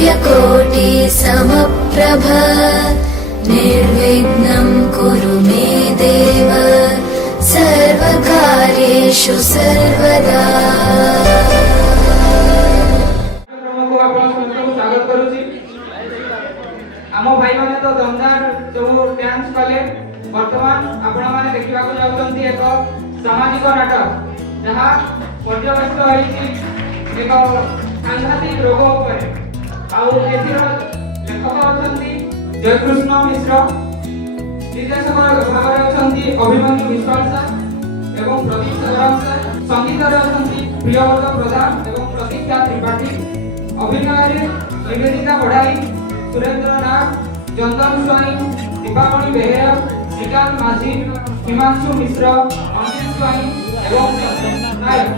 सूर्यकोटि समप्रभ निर्विघ्नं कुरु मे देव सर्वकार्येषु सर्वदा। आम भाई मैंने तो दमदार जो डांस कले वर्तमान आपण माने देखिबा को जाउछंती एक सामाजिक नाटक जहाँ पर्यवेक्षित होईछि एक सांघातिक रोग उपरे आउ एथिर लेखक अछंती जयकृष्ण मिश्र निर्देशक भागरे अछंती अभिमन्यु विश्वास एवं प्रदीप सरांश संगीत रे अछंती प्रियव्रत प्रधान एवं प्रतीक्षा त्रिपाठी अभिनय रे निवेदिता बढाई सुरेंद्र नाग चंदन स्वाई दीपावली बेहेरा श्रीकांत माझी हिमांशु मिश्र अंकित स्वाई एवं नायक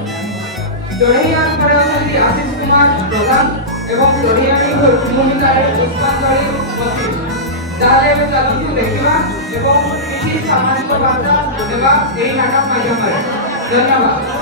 चढ़ैया पर अछंती आशीष कुमार प्रधान एवं चढ़ैयाणी भूमिका रे पुष्पांजलि मती ताले में चलंतु देखिबा एवं किछि सामाजिक वार्ता देबा एही नाटक माध्यम रे। धन्यवाद।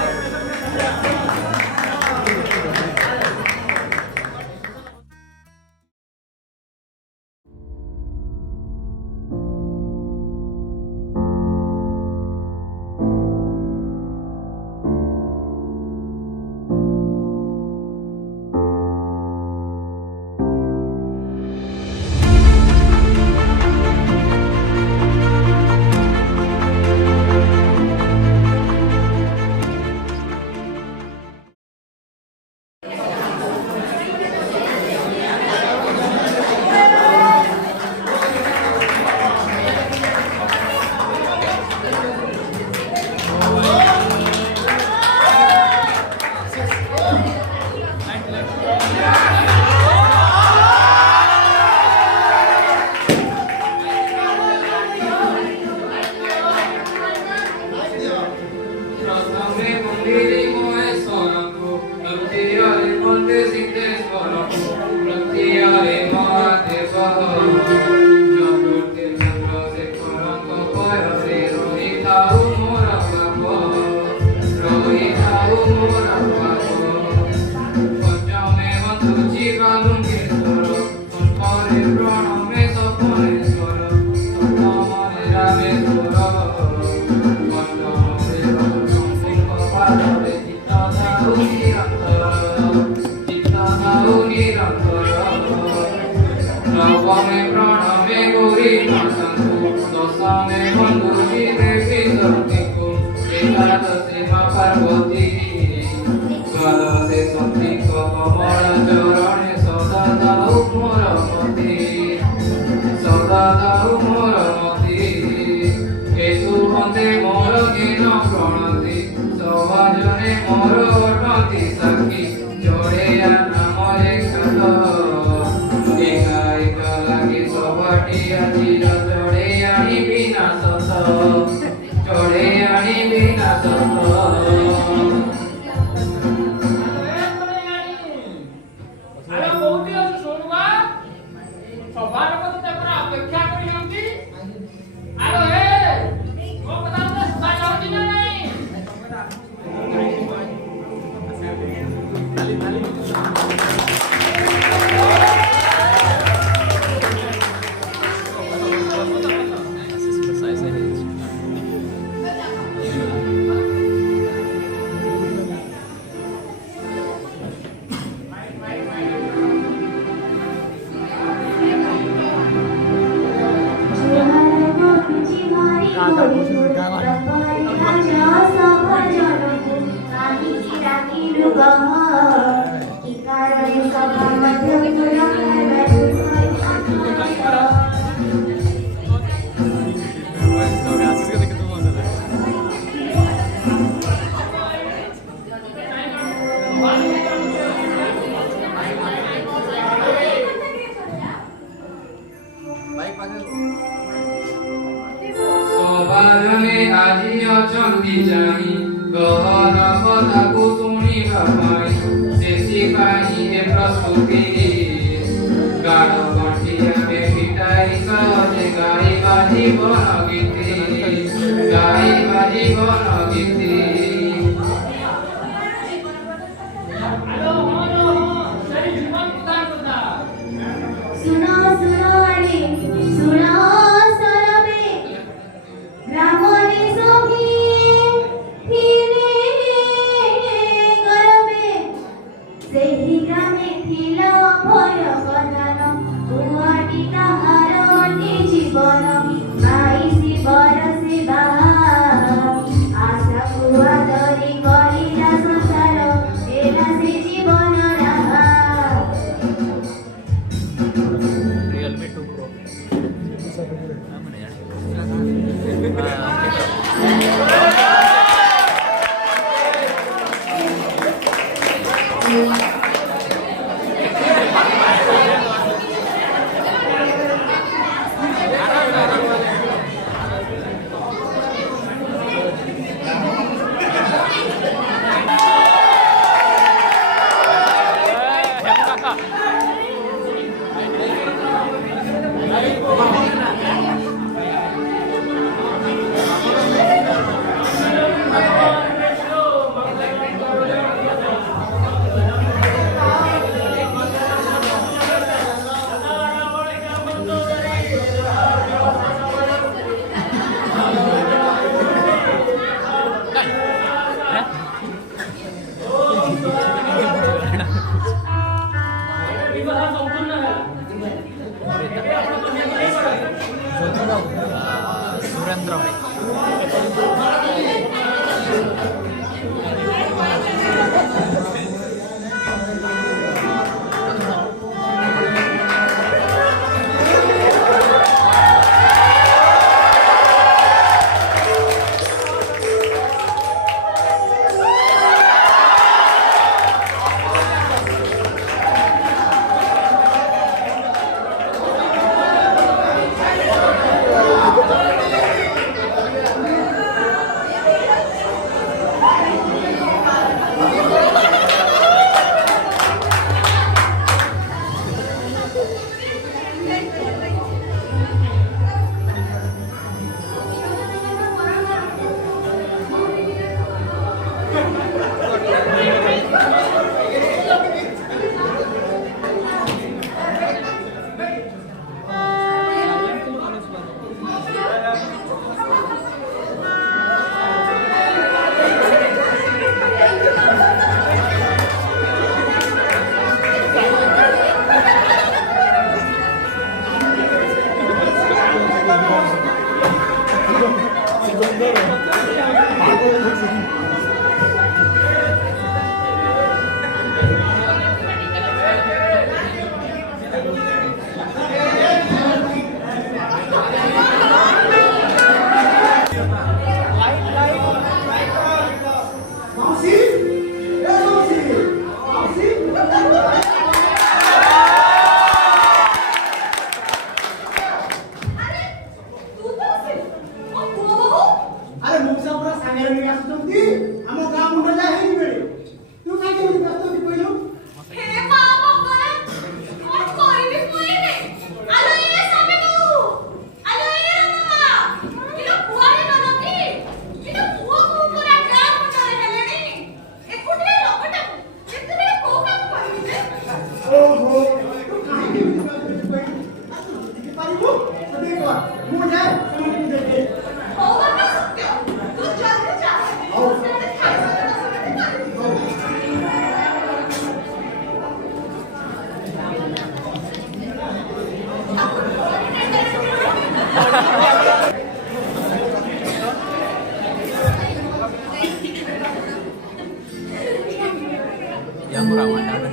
Yang kurang ada.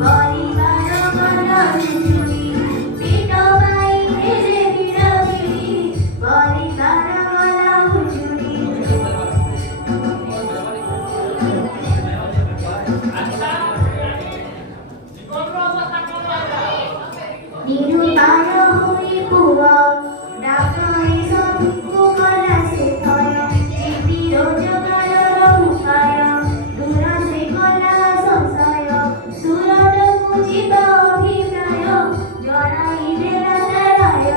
परिवार गला उजुड़ी पेट पाइले जे बिड़बिड़ी परिवार गला उजुड़ी निरुपाय होई पुआ डाक्टरी सबको कला से थय जीवी रोजगार उपाय दूर से कला संशय सुरट पूजित अभिप्राय जनाइले राय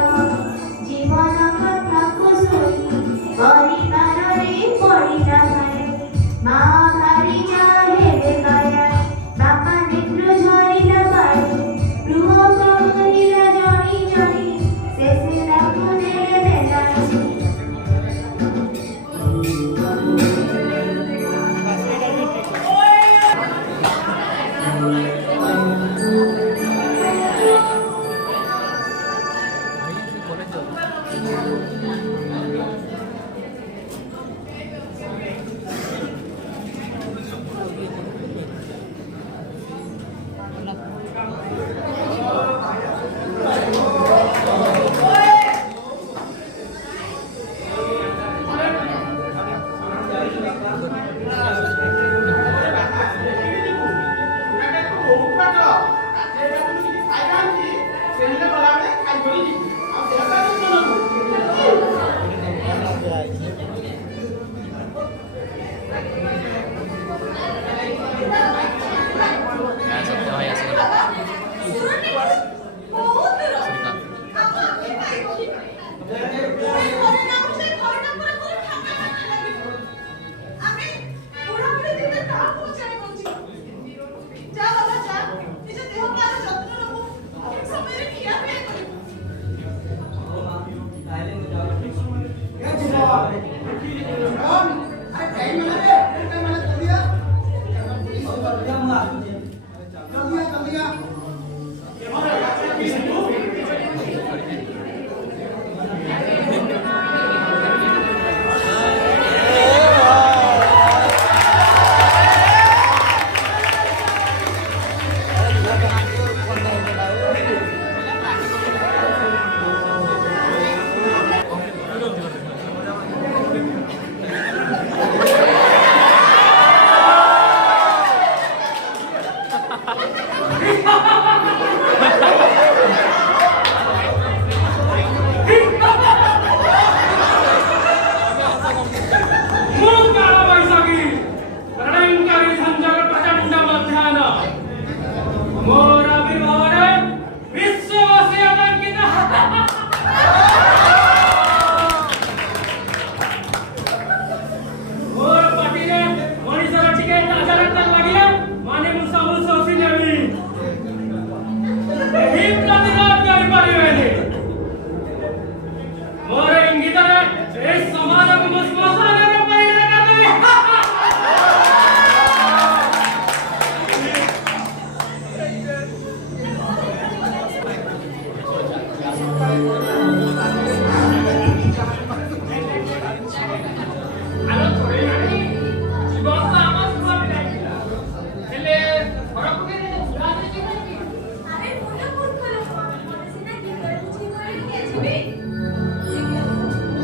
जीवन कथा को शुणी परिवार रे पड़िला खाए माँ भारी चाहे बेकाया बापा नेत्र झरिला बाड़ी गृह प्रहरीला जणी जणी शेषे ताकू देले बेलाची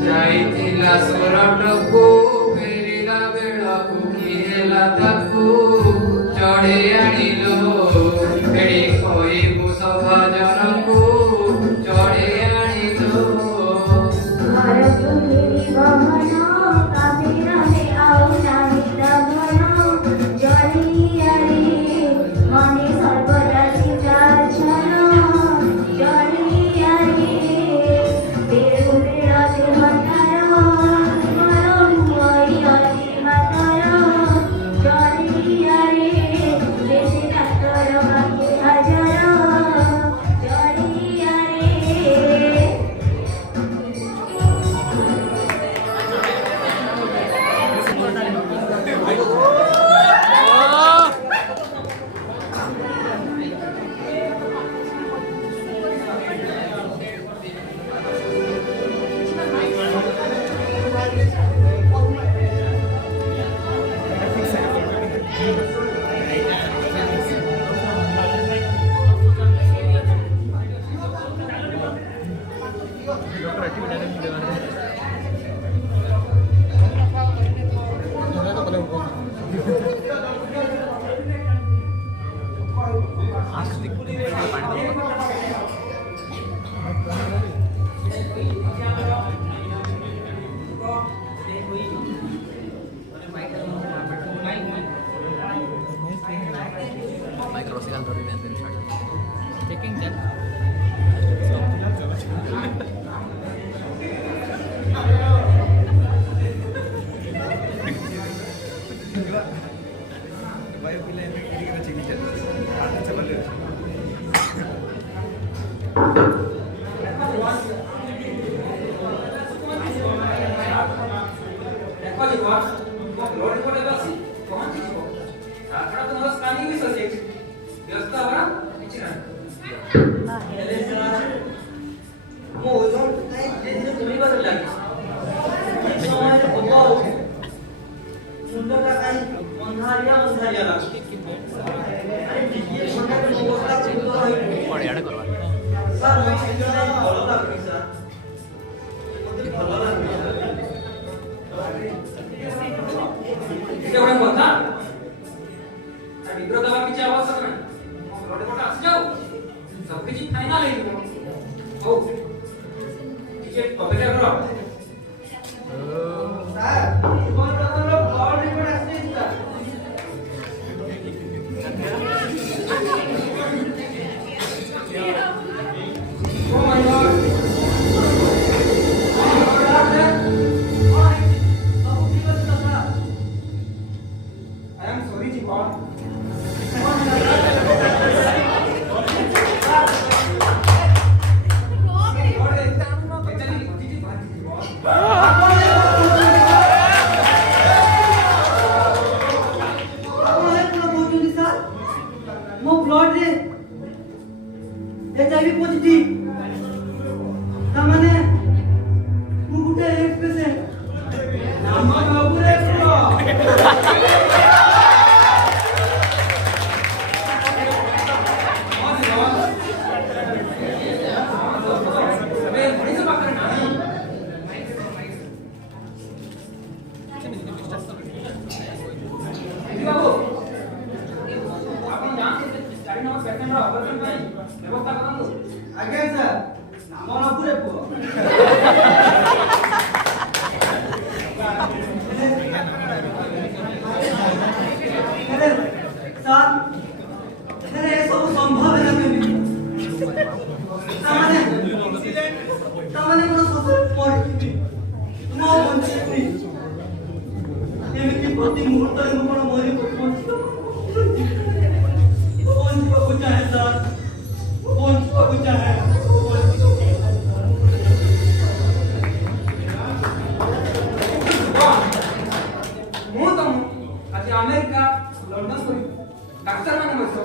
ଯାଇଥିଲା ସୁରଟକୁ ଫେରିଲା ବେଳକୁ କିହେଲା ତାକୁ ଚଢ଼େଇ ଆଣିଲୁ ଫେରି କହିବୁ ସଭାଜନକୁ ଚଢ଼େଇ ଆଣିଲୁ ଘରକୁ ଫେରିବ ମନ କାବେରରେ ଆଉ ନାହିଁ ଦମନ ଜଳିଆରେ ମନେ ସର୍ବଦା ଚିତା ଛନ ଜଳିଆରେ ବେଳୁ ବେଳ ଦେହତାର ମର ହୁଅଇ ଅତି ମାତର ଜଳିଆରେ Microsigal धोरी नंतर स्टार्ट चेकिंग चेक बायो पिला एमपी की चेकिंग चल आठ चल ले देखो जी बात लोड रिपोर्ट बस कौन चीज को आपड़ा तो नस कानी भी सजे व्यस्त हवा किछ ना एले सर मो ओजन नहीं धीरे धीरे कमी बार लागे समय रे बदलाव मुंडा का काई अंधारिया लागे अरे ये छोटा अवस्था को और याड करवा सर मैं एकदम भलो लागे सर मते भलो लागे এটা কোন কথা আর বিব্রত হওয়ার কিছু আবশ্যক নাই রোডে মোটা আসি যাও সব কিছু ফাইনাল হয়ে যাব হও টিকেট অপেক্ষা করো স্যার কোন রকমের ব্লাড রিপোর্ট আসছে স্যার ও মাই god HIV positive tamane mu gute 8% nama babure pro ଆଜ୍ଞା ସାର୍ ନାମ ନପୁରେ ପୁଅ ହେଲେ ସାର୍ ହେଲେ ଏସବୁ ସମ୍ଭବ ହେଲା କେମିତି ତାମାନେ ମୋର ସବୁ ପଡ଼ିଛି ମୋ ବଞ୍ଚିବି ଏମିତି ପ୍ରତି ମୁହୂର୍ତ୍ତରେ ମୁଁ କ'ଣ ମରି ବଞ୍ଚିବାକୁ ଚାହେଁ ସାର୍ ବଞ୍ଚିବାକୁ ଚାହେଁ ମୁଁ ତ ଆଜି ଆମେରିକା ଲଣ୍ଡନ କରି ଡାକ୍ତର ମାନେ ମଧ୍ୟ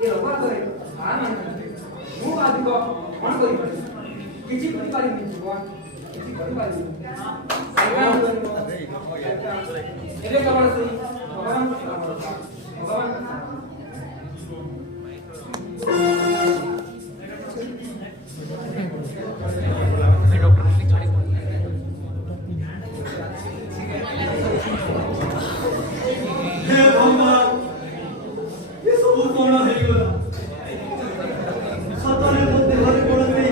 ଏ ରୋଗ ଧରେ ହାର ମାନିଛନ୍ତି ମୁଁ ଅଧିକ କ'ଣ କରିପାରିବି କିଛି କରିପାରିବିନି ଜୀବନ କିଛି କରିପାରିବିନି ଏବେ କେବଳ ସେଇ ଭଗବାନ हे भगवान ये सब कौन है गला सतरे मध्य घरे पड़ते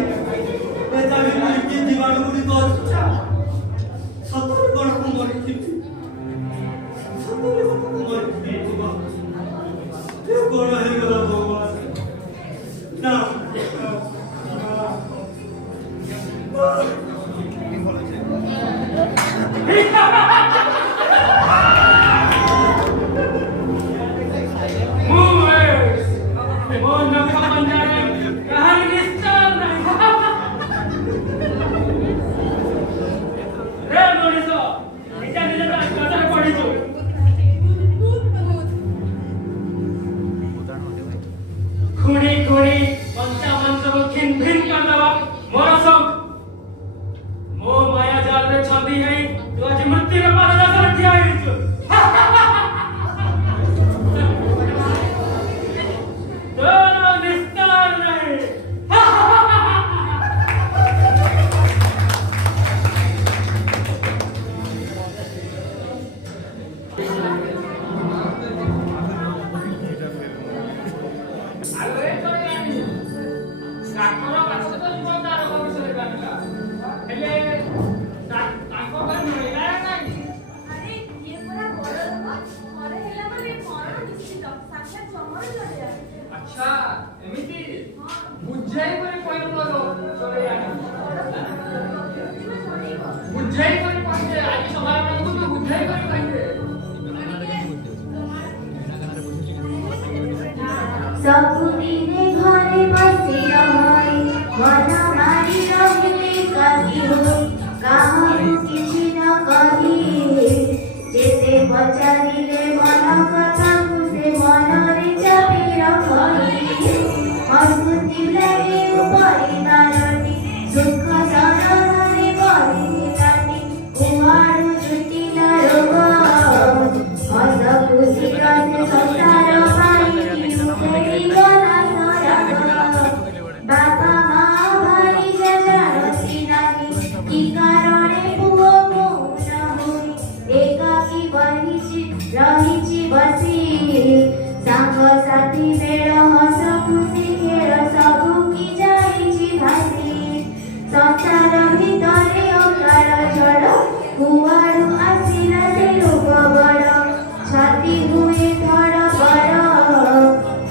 बेटा भी कोई की जीवाणु गुड़ी तो सतरे कौन को मरी थी सतरे कौन को मरी थी ये कौन है गला भगवान ना ଡାକ୍ତର ପାଖକୁ ତ ଯିବ ତା ରୋଗ ବିଷୟରେ ଜାଣିଲା ହେଲେ ତାଙ୍କ ଘରେ ମିଳିଲା ନାହିଁ। ଆରେ ଇଏ ପୁରା ବଡ଼ ଲୋକ ଘରେ ହେଲା ମାନେ ମରଣ ନିଶ୍ଚିତ ସାକ୍ଷାତ ଚମର ଚଢ଼ିଆ। ଆଚ୍ଛା ଏମିତି ବୁଝାଇ କରି କହିଲ ଚଳେଇ ଆଣି ବୁଝାଇ କରି କହିଲେ ଆଜି ସଭାମାନଙ୍କୁ ତ ବୁଝାଇ କରି କହିଲେ ସବୁଦିନେ ଘରେ ବସି ରହି ମନ ମାରି ରହିଲେ କାଲି ହୋଇ କାହାକୁ କିଛି ନ କହି ଯେତେ ପଚାରିଲେ ମନ କଥାକୁ ସେ ମନରେ ଚାପି ରଖି ହସୁଥିଲା ପରିବାରଟି ସୁଖ ସରଳରେ ପରିଲାଟି କୁଆଡ଼ୁ ଛୁଟିଲା ରୋଗ ହସ ଖୁସିର ସେ ସଂସାର ବାପା ମା ଭାଇ ଜାଣନ୍ତି ନାହିଁ କି କାରଣେ ପୁଅ ମୌନ ହୋଇ ଏକାକୀ ରହିଛି ବସି ସାଙ୍ଗସାଥି ମେଳ ହସ ଖୁସି ଖେଳ ସବୁ କି ଯାଇଛି ଭାସି ସଂସାର ଭିତରେ ଅକାଳ ଝଡ଼ କୁଆଡ଼ୁ ଆସିଲା ସେ ରୋଗ ବଡ଼ ଛାତି ହୁଏ ଧଡ଼ପଡ଼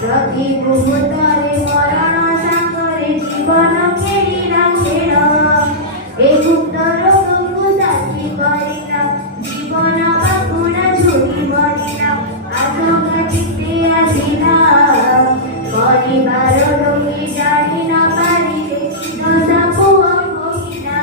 ପ୍ରତି ମୁହୂର୍ତ୍ତରେ ମରଣ ସାଙ୍ଗରେ ଜୀବନ ଖେଳିଲା ଖେଳ ଏ ଗୁପ୍ତ ରୋଗକୁ ସାଥୀ କରିଲା ଜୀବନ ବାକୁଣା ଝୁରି ମରିଲା ଆଶଙ୍କା କେତେ ଆସିଲା ପରିବାର ରୋଗୀ ଜାଣି ନ ପାରିଲେ ଦୋଷ ପୁଅ ଭୋଗିଲା।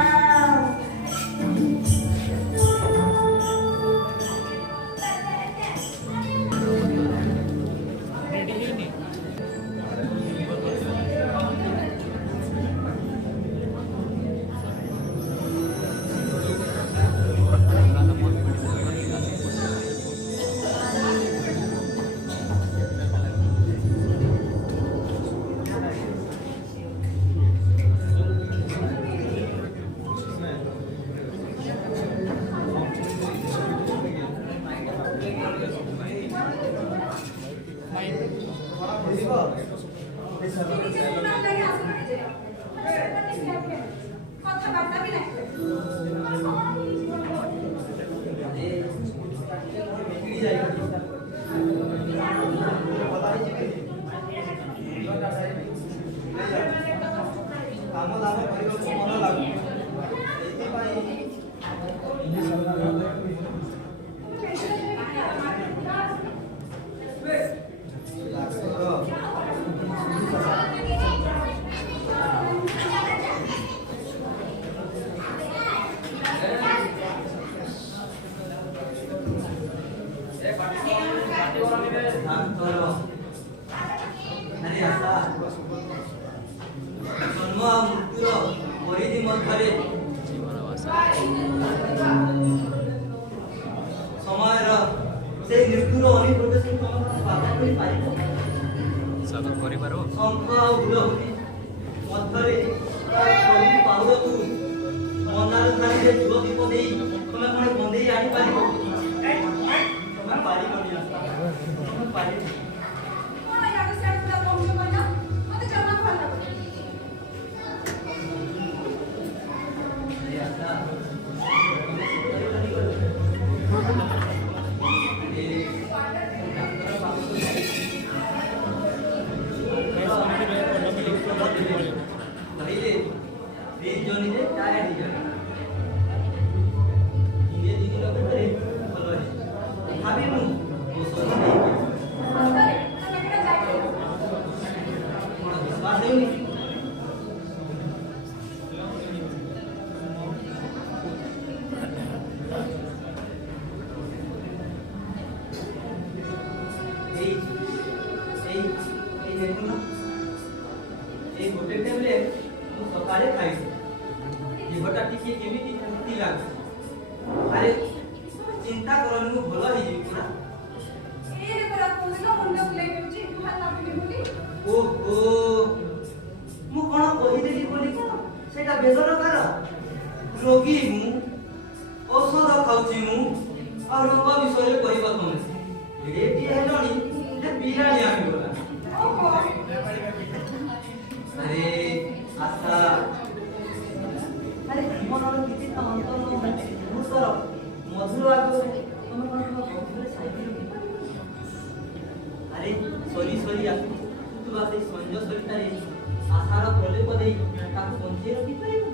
କାମ ଦାମ କରିବାକୁ ମନ ଲାଗୁନି ଏଥିପାଇଁ ଜନ୍ମ ଆଉ ମୃତ୍ୟୁର ପରିଧି ମଧ୍ୟରେ ସମୟର ସେଇ ମୃତ୍ୟୁର ଅନୁପ୍ରବେଶକୁ ବାଧା କରିପାରିବ ଶଙ୍ଖ ଆଉ ହୁଳହୁଳି ମଧ୍ୟରେ ପାଉଡ଼କୁ ମନ୍ଦାର ଧାଡ଼ିରେ ଜୁଅ ଦୀପ ଦେଇ ତମେ କଣ ବନ୍ଦେଇ ଆଣିପାରିବ? ତମେ ପାରିବନି ତମେ ପାରିବ ଗୋଟେ ଟାଇମରେ ମୁଁ ସକାଳେ ଖାଇଛି ଦେହଟା ଟିକେ କେମିତି ଫୁର୍ତ୍ତି ଲାଗୁଛି। ଆରେ ଚିନ୍ତା କରନି ମୁଁ ଭଲ ହେଇଯିବି ପୁରା। ଓହୋ ମୁଁ କଣ କହିଦେଲି ବୋଲି କଣ ସେଇଟା ବେଦରକାର ରୋଗୀ ମୁଁ ଔଷଧ ଖାଉଛି ମୁଁ ଆଉ ରୋଗ ବିଷୟରେ କହିବ ତମେ ଏଟିଏ ହେଲଣି ଯେ ବିରାଣି ଆଣିଗଲା। ଆରେ ବଞ୍ଚେଇ ରଖିପାରିବ?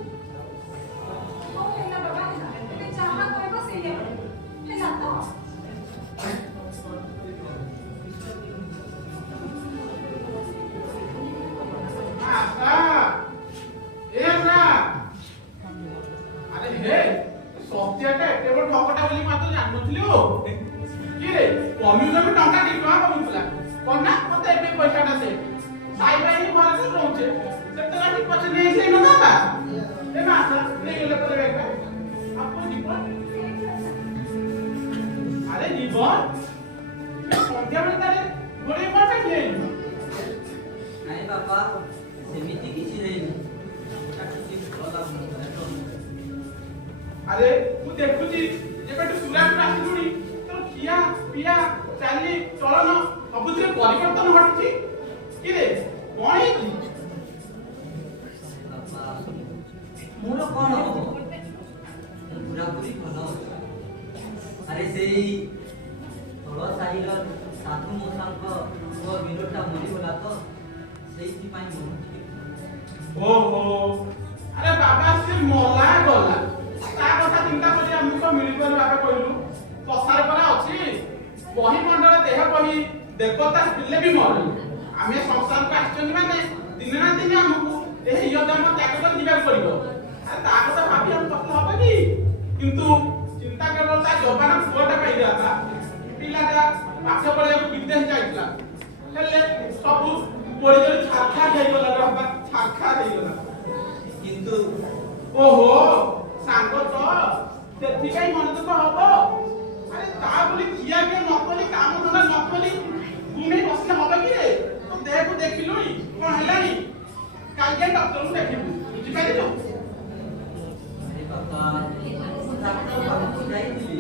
ହଉ ହେଲା ବାବା ହେଲା ଏବେ ଯାହା କହିବ ସେଇଆ ହେଲା ତ अरे हे सत्याटा एते बड़ ठकटा बोली मात्र जाननथिलु कि रे कम्युनिटी में टंका के कमा कमुतला कोन ना मते एबे पैसाटा से साई भाई घर से रहउछे सेतरा की पछ नै से न दादा ए माता ले गेले करे बेटा आपको जीवन अरे जीवन सत्या में तारे गोरे पछ के ନାଇଁ ବାପା ସେମିତି କିଛି ହେଇନି। अरे मु देखुची जेबेटु सुराट आसिलुनी तो किया पिया चाली चलन सबुथिरे परिवर्तन घटुची कि रे कोन हेची ବାପା ମୋର କଣ ହବ? ମୁଁ ପୁରାପୁରି ଭଲ ଅଛି। ଆରେ ସେଇ ତଳ ସାହିର ସାଧୁ ମଶାଙ୍କ ପୁଅ ବିଲଟା ମରିଗଲା ତ ସେଇଥିପାଇଁ ମୁଁ ओहो अरे बाबा से मोला गला ता कथा चिंता करी हमको तो मिल कर बाबा कहलु पसार पर अछि बही मंडल देह बही देवता पिले भी मरु आमे संसार को आछन माने दिन ना दिन हमको एही योद्धा में त्याग कर दिबा पड़िबो अरे ता कथा भाबी हम पतला होबे की किंतु चिंता करलो ता जवान पुआटा पाइ जाता पिलाटा पाठ पढ़े विदेश जाइतला हेले सब पड़ी गली छाखा खाइ गला बाबा छाखा खाइ गला କିନ୍ତୁ ओहो सांग तो सेठी काई मन तो हबो अरे ता बोली किया के नकली काम धंदा नकली घुमे बसले हबे कि रे तो देह को देखिलुनी कोन हेलानी काल के डॉक्टर को देखिबु बुझि पारिलो अरे बापा ଡାକ୍ତର ପାଖକୁ ଯାଇଥିଲି।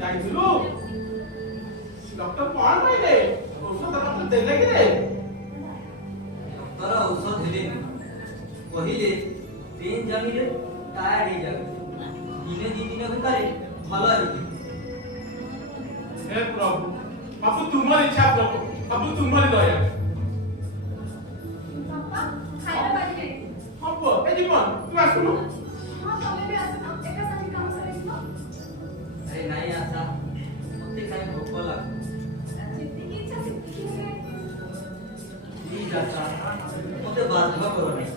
जाइलु डॉक्टर कोन कहले औषध पत्र देले कि रे ଡକ୍ଟର ଔଷଧ ଦେଲେନି କହିଲେ ट्रेन जमीरे टायर हो जाए दिने दी दिन भितर भल ହେଇଯିବ। हे प्रभु बाबू तुमर इच्छा प्रभु बाबू तुमर दया ବାପା ଖାଇବା ବାଜିଲେ हब ए जीवन तू आसुनु ହଁ ତମେ ବି ଆସ ଏକା ସାଥେ କାମ ସରିଯିବ अरे नहीं आशा मते काई भोक लागो ଯେତିକି ଇଚ୍ଛା ସେତିକି ହେଲେ प्लीज आशा मते बाध्य करो नहीं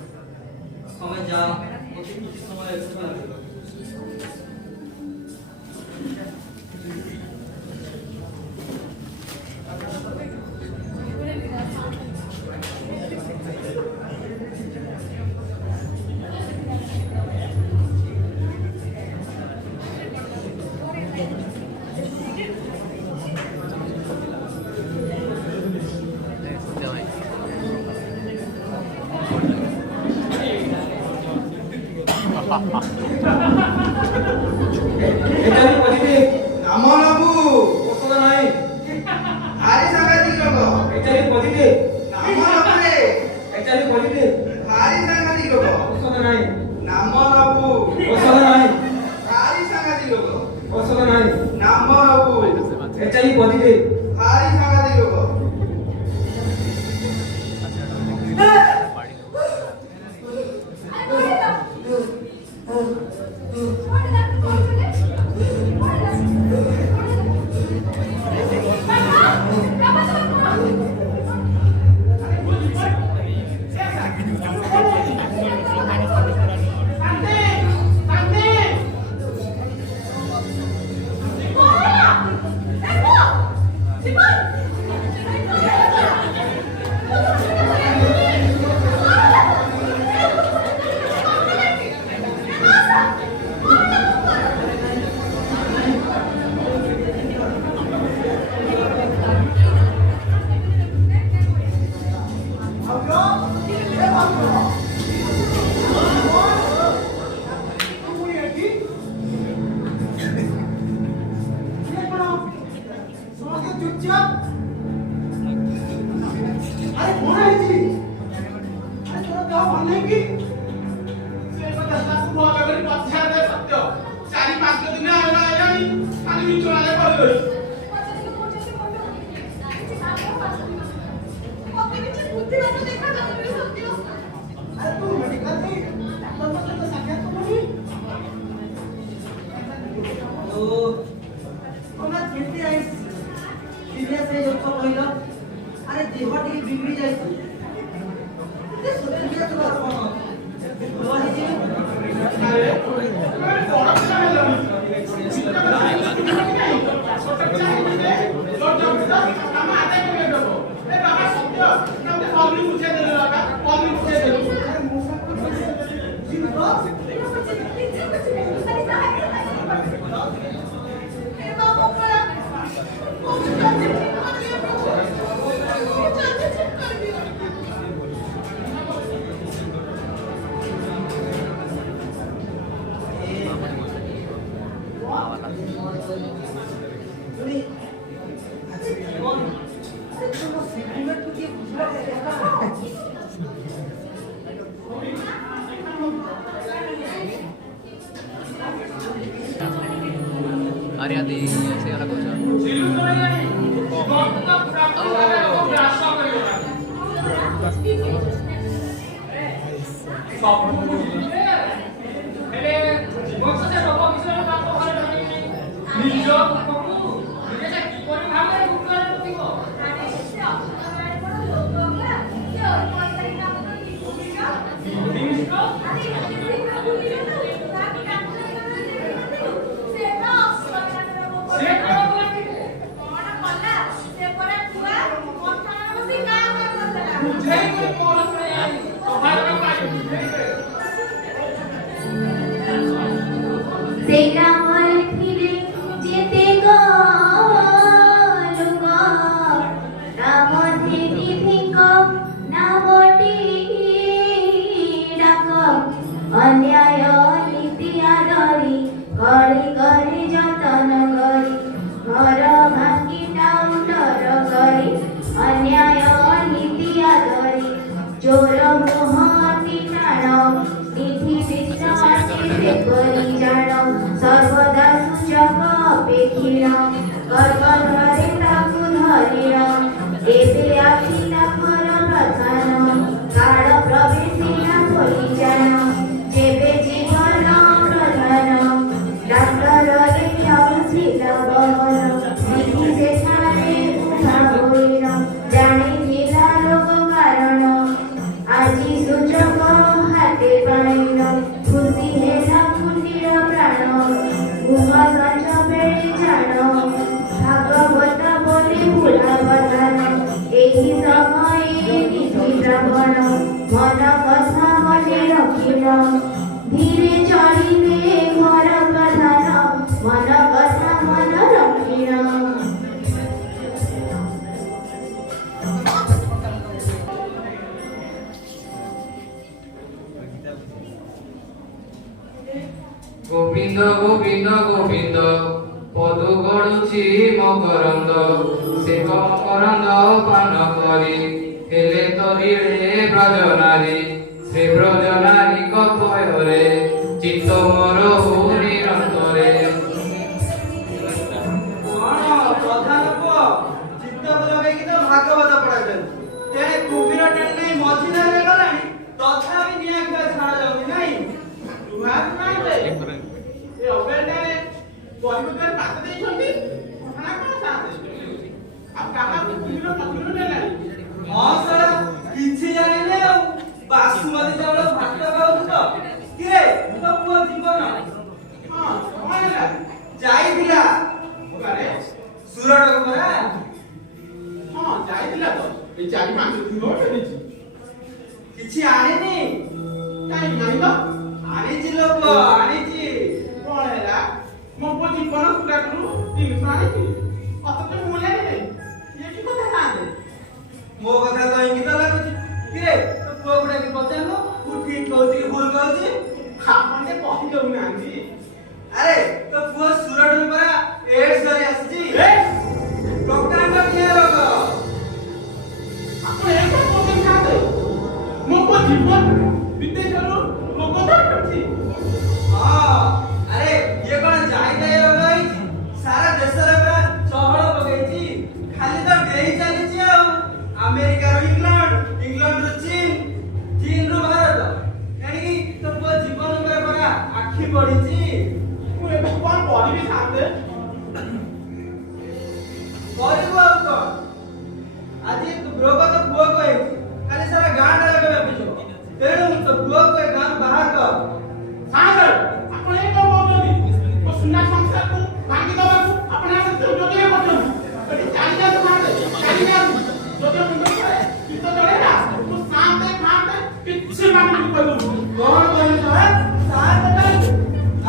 समय जाओ मते किसी समय एक्स्ट्रा लगेगा। ଏଟାବି ପଜିଟିଭ ନାମ ନବୁ ଔଷଧ ନାହିଁ ଭାରି ସାଂଘାତିକ ଲୋକ ଏଟାବି ପଜିଟିଭ ନାମ ନବୁରେ ଏଟାବି ପଜିଟିଭ ଭାରି ସାଂଘାତିକ ଲୋକ ଔଷଧ ନାହିଁ ନାମ ନବୁ ଔଷଧ ନାହିଁ ଭାରି ସାଂଘାତିକ ଲୋକ ଔଷଧ ନାହିଁ ନାମ ନବୁ ଏଟାବି ପଜିଟିଭ ଭାରି ସାଂଘାତିକ ଲୋକ ମତେ କିଛି ବୁଦ୍ଧିବାଟ ଦେଖା ଯାଉନି ସତ୍ୟ ଆରେ ତୁ ମେଡିକାଲ ଆରେ ତମେ ବଡ଼ ପିଲା ହେଲଣି ଚିନ୍ତା ଛୋଟ ପିଲା ହେଇଥିଲେ କାମ ଆଦାୟ କରିଦେବ ଏ ବାବା ସତ୍ୟ ତମେ କଲମି ବୁଝେଇ ଦେଲେ ବାବା କଲମି ବୁଝେଇ ଦେଲୁ Ari adi segala cosa. अन्याय नीति आदरी करे करे जतन करी घर भांगी टाउटर करी अन्याय नीति आदरी चोर मोह अति टाण निधि विश्वासी से करी जाण सर्वदा सूचक अपेक्षीण गर्व धरे ताकु धरिण एबे आखि ताकर प्रधान काळ प्रवेशिणा परिजान जेबे जीवन प्रधान डाक्टर काउन्सिल बहन निधि सेठारे उभा होइन जाणिथिला रोग कारण आजि सूचक हाते पाइन खुशी हेला कुटीर प्राण घुम सञ्च बेळे जाण भागवत बोले भुला बधान एही समये निधि ब्राह्मण मन कथा मने रखिल धीरे चलिबे घर प्रधान मन कथा मन रखिल गोविंद गोविंद गोविंद पदु गड़ुची मकरंद से मकरंद पान करी हेले तरीरे ब्रजनारी से ब्रजनारी कपयरे चित्त मोर हो निरंतरे प्रधान को चित्त लगे तो भागवत पढ़ा तेरे कुबीर टेने मझी धरे गलानी तथापि निया के छाड़ा जाउनी नहीं ତୁହାକୁ ନାହିଁ ଯେ ଏ ଅବେଟାରେ ପରିବର୍ତ୍ତନ ପାତ ଦେଇଛନ୍ତି ଘଟଣା କ'ଣ ସାଥେ ଆଉ କାହାକୁ କୁମ୍ଭୀର ନଥିଲୁ ନେଲାଣି ହଁ ସାରା କିଛି ଜାଣିନି ଆଉ ବାସୁମତୀ ଚାଉଳ ଭାତ ଖାଉଛୁ ତ କିରେ ତୋ ପୁଅ ଜୀବନ ହଁ କ'ଣ ହେଲା ଯାଇଥିଲା ଘରେ ସୁରଟକୁ ପରା ହଁ ଯାଇଥିଲା ତ ଏ 4-5 ଦିନ ଫେରିଛି କିଛି ଆଣିନି କାହିଁ ଆଣିଲ ଆଣିଛି ଲୋକ ଆଣିଛି କ'ଣ ହେଲା ମୋ ପୁଅ ଜୀବନ ସୁରାଟରୁ 300 ଆଣିଛି ଅଥଚ ମୁଁ ଜାଣିନି ଇଏ କି କଥା ତାହେଲେ ମୋ କଥା ତ ଇଙ୍ଗିତ ଲାଗୁଛି କିରେ ତୋ ପୁଅ ଗୁଡାକ ପଚାରୁନୁ ମୁଁ ଠିକ କହୁଛି କି ଭୁଲ କହୁଛି ଆପଣ ଟିକେ କହି ଦେଉନାହାନ୍ତି ଆରେ ତୋ ପୁଅ ସୁରଟରୁ ପରା ଏଡ୍ସ ଧରି ଆସିଛି ପ୍ରକାଣ୍ଡ କିଏ ରୋଗ ଆପଣ ଏଇଟା କହୁଛନ୍ତି ମୋ ପୁଅ ଜୀବନ ବିଦେଶରୁ ରୋଗ ଧରିଛି ହଁ ଆରେ ଇଏ କଣ ଯାଇତାଇ ରୋଗ ହେଇଛି ସାରା ଦେଶରେ ପୁରା ଚହଳ ପକେଇଛି ଖାଲି ତ ଡେଇଁ ଚାଲିଛି ଆଉ ଆମେରିକାରୁ ଇଂଲଣ୍ଡ ଇଂଲଣ୍ଡରୁ ଚୀନରୁ ଭାରତ ଏଣିକି ତୋ ପୁଅ ଜୀବନ ଉପରେ ପରା ଆଖି ପଡିଛି ମୁଁ ଏବେ କ'ଣ କରିବି ସାଥେ କରିବୁ ଆଉ କଣ ଆଜି ରୋଗ ତ ପୁଅକୁ ହେଇଛି କାଲି ସାରା ଗାଁଟା ଯାକ ବ୍ୟାପିଯିବ ମାନେ କହିଲୁ କଣ କହିଲ ତମେ? ସାତ କାଇଁ?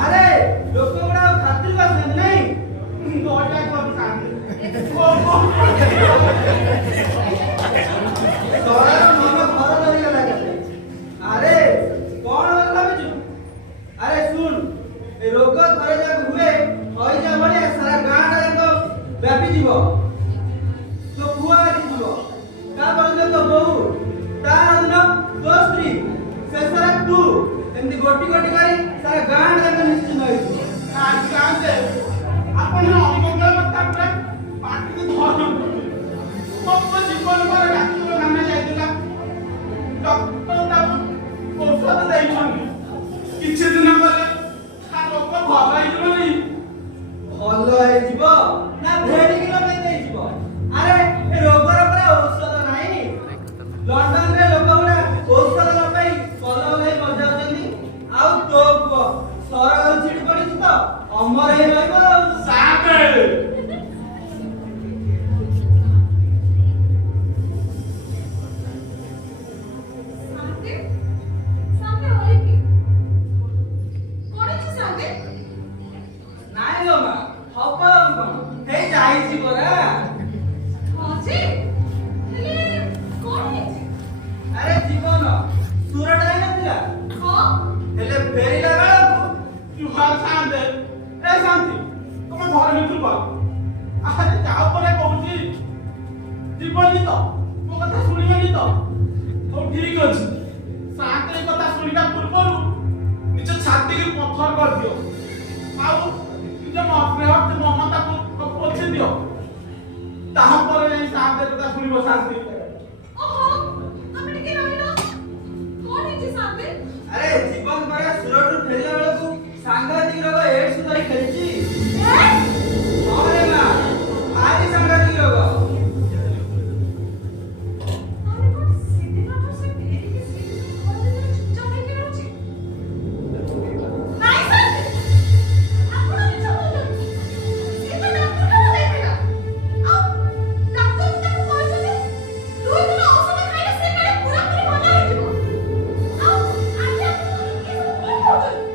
ଆରେ ଲୋକ ଗୁଡା ଖାତିର କରୁଛନ୍ତି ନାଇଁ? ଦୟା କର ସାନ୍ତେ ତୋର ମନ ଘର ଧରିଗଲା କେତେ? ଆରେ କଣ ଭାବିଛୁ? ଆରେ ଶୁଣ, ଏ ରୋଗ ଥରେ ଯାକ ହୁଏ ହଇଜା ଭଳିଆ ସାରା ଗାଁଟା ଯାକ ବ୍ୟାପିଯିବ। ତୋ ପୁଅ ଆସିଯିବ, ତାପରେ ତୋ ବୋଉ, ତାର ଦିନ ତୋ ସ୍ତ୍ରୀ, ଶେଷରେ ତୁ, ଏମିତି ଗୋଟି ଗୋଟି କରି ସାରା ଗାଁଟା ଯାକ ନିଶ୍ଚିନ୍ତ ହେଇଯିବ। ସାନ୍ତେ ଆପଣ ଅମଙ୍ଗଳ କଥା ପୁରା ପାଟିକୁ ଧରନ୍ତୁ ମୋ ପୁଅ ଜୀବନ ପରେ ଡାକ୍ତରଖାନା ଯାଇଥିଲା ଡକ୍ଟର ତାକୁ ଔଷଧ ଦେଇଛନ୍ତି କିଛି ଦିନ ପରେ ତା ରୋଗ ଭଲ ହେଇଯିବନି ଭଲ ହେଇଯିବ ନା ଭେଡ଼ିକି ଲଗେଇ ଦେଇଯିବ? ଆରେ ଏ ରୋଗର ପରା ଔଷଧ ନାହିଁ। ଲଣ୍ଡନରେ ଲୋକ ଗୁଡା ଔଷଧ ନ ପାଇ କଲମ ନେଇ ମରିଯାଉଛନ୍ତି। ଆଉ ତୋ ପୁଅ ସରଗରୁ ଛିଡ଼ି ପଡ଼ିଛି ତ ଅମର ହେଇ ରହିବ ଆଉ। ସାନ୍ତେ शांति शांति होई की कोण ଅଛି शांति ନାଇଁ ଲୋ ମା, ହବ ଆଉ କଣ, ହେଇ ଯାଇଛି ପରା। ଅଛି ହେଲେ କୋଣ ହେଇଛି ଆରେ ଜୀବନ ସୁରଟା ହେଇନଥିଲା, ହଁ ହେଲେ ଫେରିଲା ବେଳକୁ ଜୁହାର ସାନ୍ତେ ଏ ଶାନ୍ତି ତମ ଘର ଭିତରୁ କର ଆରେ ଯାଅ ପରେ କହୁଛି ଯିବନି ତ ମୋ କଥା ଶୁଣିବନି ତ ହଉ ଠିକ ଅଛି ସାନ୍ତେ ଏ କଥା ଶୁଣିବା ପୂର୍ବରୁ ନିଜ ଛାତିକି ପଥର କରିଦିଅ ଆଉ ନିଜ ମମତାକୁ ପୋଛି ଦିଅ ତାହାପରେ ଯାଇ ସାନ୍ତେ କଥା ଶୁଣିବ ଶାନ୍ତି ଓହୋ ତମେ ଟିକେ ରହିଲ କୋଣ ହେଇଛି शांति ଆରେ ଜୀବନ ପରା ସୁରଟରୁ ଫେରିଲା ବେଳକୁ ସାଂଘାତିକ ରୋଗ ଏଡ୍ସ ଧରି ଖେଳିଛି। ହଁ ରେ ମା, ଭାରି ସାଂଘାତିକ ରୋଗ। ଆରେ କୋଣ ସେଦିନଠୁ ସେ ଫେରିକି ଘର ଭିତରେ ଚୁପଚାପ ହେଇକି ରହୁଛି ନାଇଁ शांति ଆପଣ ମିଛ କହୁଛନ୍ତି ସେ ତ ଡାକ୍ତରଖାନା ଯାଇଥିଲା ଆଉ ଡାକ୍ତର ତାକୁ କହିଛନ୍ତି 2 ଦିନ ଔଷଧ ଖାଇଲେ ସେ କାଳେ ପୁରାପୁରି ଭଲ ହେଇଯିବ ଆଉ ଆଜି ଆପଣ ଏ ସବୁ କଣ କହୁଛନ୍ତି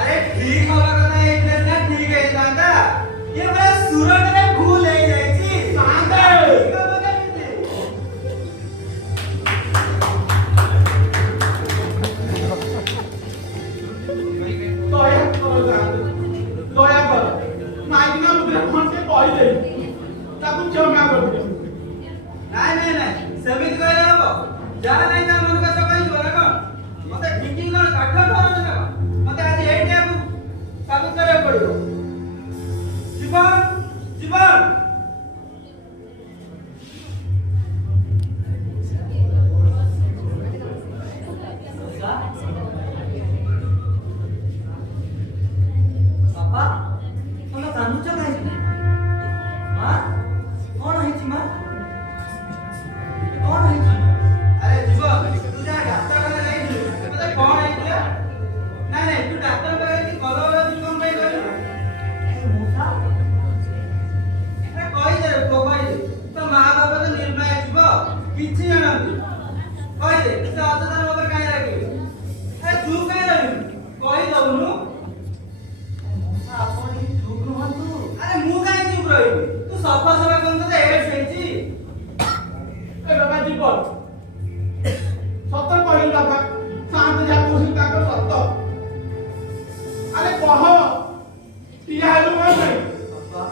ଆରେ ଠିକ ହବା କଥା ହେଇଥିଲେ ସିନା ଠିକ ହେଇଥାନ୍ତା। ଇଏ ପରା ସୁରଟରେ ଭୁଲ ହେଇଯାଇଛି। ସାନ୍ତେ ଠିକ ହବ କେମିତି? ଦୟା କର ସାନ୍ତେ ଦୟା କର ମାଇକିନା ମୁଦ୍ରା ଖଣ୍ଡେ କହିଦେଇ ତାକୁ କ୍ଷମା କରିଦିଅ ନାଇଁ ନାଇଁ ନାଇଁ, ସେମିତି କହିଲେ ହବ? ଯାହା ନାହିଁ ତା ମନ କଥା କହିଯିବ ନା କଣ? ମତେ ଠିକି କଣ କାଠ ଧରୁଛ ନା କଣ? ମତେ ଆଜି ଏଇଠି ଆକୁ ସାବିତ କରିବାକୁ ପଡିବ। ଜୀବନ ଜୀବନ ବାପା, ତମେ କାନ୍ଦୁଛ କାହିଁକି? ମା, କଣ ହେଇଛି ମା? କଣ ହେଇଛି? ଆରେ ଜୀବନ, ତୁ ଯାହା ଡାକ୍ତରଖାନା ଯାଇଥିଲୁ, ତତେ କଣ ହେଇଥିଲା? ନାଇଁ ନାଇଁ, ତୁ ଡାକ୍ତର ପାଖରେ ଗଲର ଜୀବନ ପାଇଁ କହିଲୁ? ଆରେ କହିଦେ ପୁଅ, କହିଦେ। ତୋ ମା ବାପା ତ ନିର୍ଭୟ ଯିବ, କିଛି ଜାଣନ୍ତି। କହିଦେ, ସେ ଅଯଥା ମୋ ଉପରେ କାହିଁ ରାଗିବେ? ଆରେ ଚୁପ୍ କାହିଁ ରହିବୁ? କହିଦଉନୁ। ଆପଣ ଟିକେ ଚୁପ୍ ରୁହନ୍ତୁ। ଆରେ ମୁଁ କାହିଁ ଚୁପ୍ ରହିବି? ତୁ ସଫା ସଫା କରୁ ତ ଏଡ୍ସ ହେଇଛି। ଏ ବାବା ଜୀବନ ସତ କହିଲୁ ବାବା ସାନ୍ତେ ଯାହା କହୁଛନ୍ତି ତାଙ୍କ ସତ ଆରେ କହ ଠିଆ ହେଲୁ କଣ ପାଇଁ ବାପା,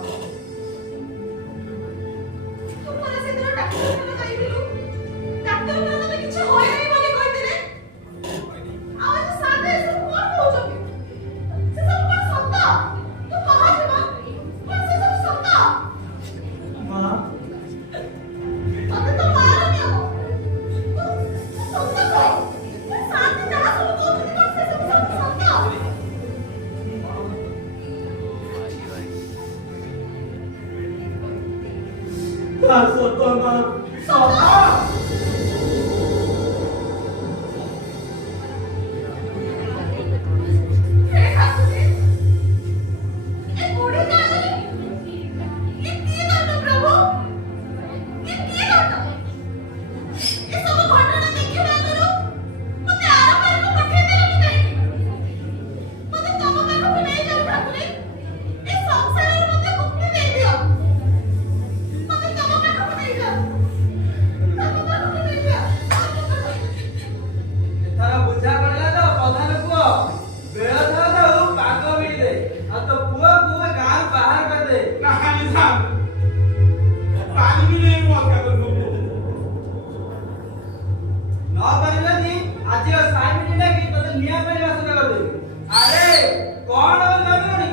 ତୁ ପରା ସେଦିନ ଡାକ୍ତରଖାନା ଯାଇଥିଲୁ ଡାକ୍ତରଖାନା ତତେ କିଛି ହୋଇନାହିଁ ବୋଲି କହିଥିଲେ ଆଉ ଆଜି शांति ଏସବୁ କଣ କହୁଛନ୍ତି ସେ ସବୁ କଣ ସତ ତୁ କହ ଯିବ କଣ ସେ ସବୁ ସତ ମା, ତତେ ତ ମାରନି ହବ ତୁ ସତ କହ शांति ଯାହା ସବୁ କହୁଛନ୍ତି କଣ ସେ ସବୁ ସତ ସତ ମା। ସତ हे ठाकुर ए बूढ़े जाने ये किए दंड प्रभु ये किए दंड ये सब घटना देखिबा करू ଆଜି ଆଉ ସାଇ ମିନିଟ୍ ଲାଗି ତତେ ନିଆଁ ପାଇଁ ବାସନା କରିଦେବି। ଆରେ କଣ ଜାଣିବନି?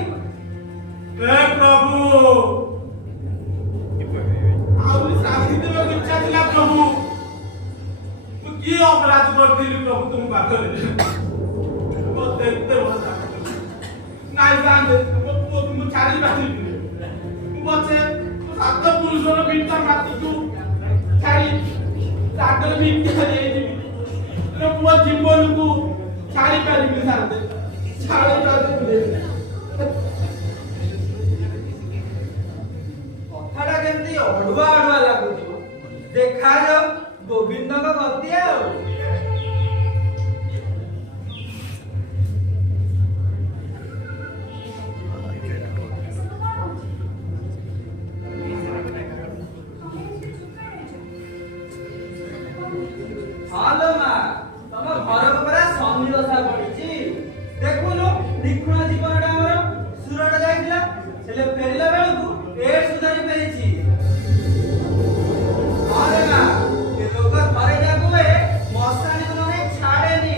ହେ ପ୍ରଭୁ ଆହୁରି ଶାସ୍ତି ଦେବାକୁ ଇଚ୍ଛା ଥିଲା ପ୍ରଭୁ। ମୁଁ କି ଅପରାଧ କରିଥିଲି ପ୍ରଭୁ ତୁମ ପାଖରେ? ମତେ ଏତେ ଭଲ ନାଇଁ ଯାଆନ୍ତେ ମୁଁ ଛାଡ଼ି ପାରିବିନି। ମୁଁ ପଛେ ସାତ ପୁରୁଷର ଭିଟା ମାଟିକୁ ଛାଡ଼ି ତାଙ୍କର ଭିକ୍ଷା ଦେଇଯିବି। ପୁଅ ଜୀବନକୁ ଛାଡ଼ି ପାରିବି ସାରତେ ଛାଡ଼ି ପାରିବି। କଥାଟା କେମିତି ଅଡୁଆ ଅଡୁଆ ଲାଗୁଛି। ଦେଖାଯାଉ ଗୋବିନ୍ଦଙ୍କ ଗତି ଆଉ। ହାଲୋ ମା, ତମ ଘରକୁ ପରା ଶନି ଦଶା ପଡିଛି। ଦେଖୁନୁ ନିଖୁଣ ଜୀବନଟା ଆମର ସୁରଟ ଯାଇଥିଲା, ହେଲେ ଫେରିଲା ବେଳକୁ ସୁଧାରି ଫେରିଛି। ହଁ ମା, ଏ ଲୋକ ଥରେ ଯାକୁ ମଶାଣି ନହେଲେ ଛାଡେନି।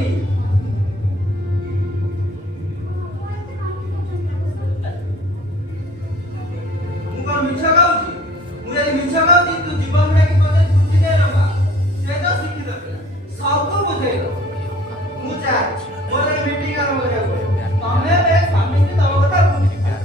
ମୁଁ କଣ ମିଛ କହୁଛି? ମୁଁ ଯଦି ମିଛ କହୁଛି ତୁ ଜୀବନ ଗୁଡାକି ପଛେ ଛୁଟି ଦେ ମା। ସେ ତ ଶିକ୍ଷିତ ପିଲା, ସବୁ ବୁଝେଇ ଦବ। ମୁଁ ଚାଲ ମୋର ମିଟିଂ ଆରମ୍ଭ କରିବାକୁ ପଡିବ। ତମେ ଏବେ ସ୍ୱାମୀକି ତମ କଥା ବୁଝିବା।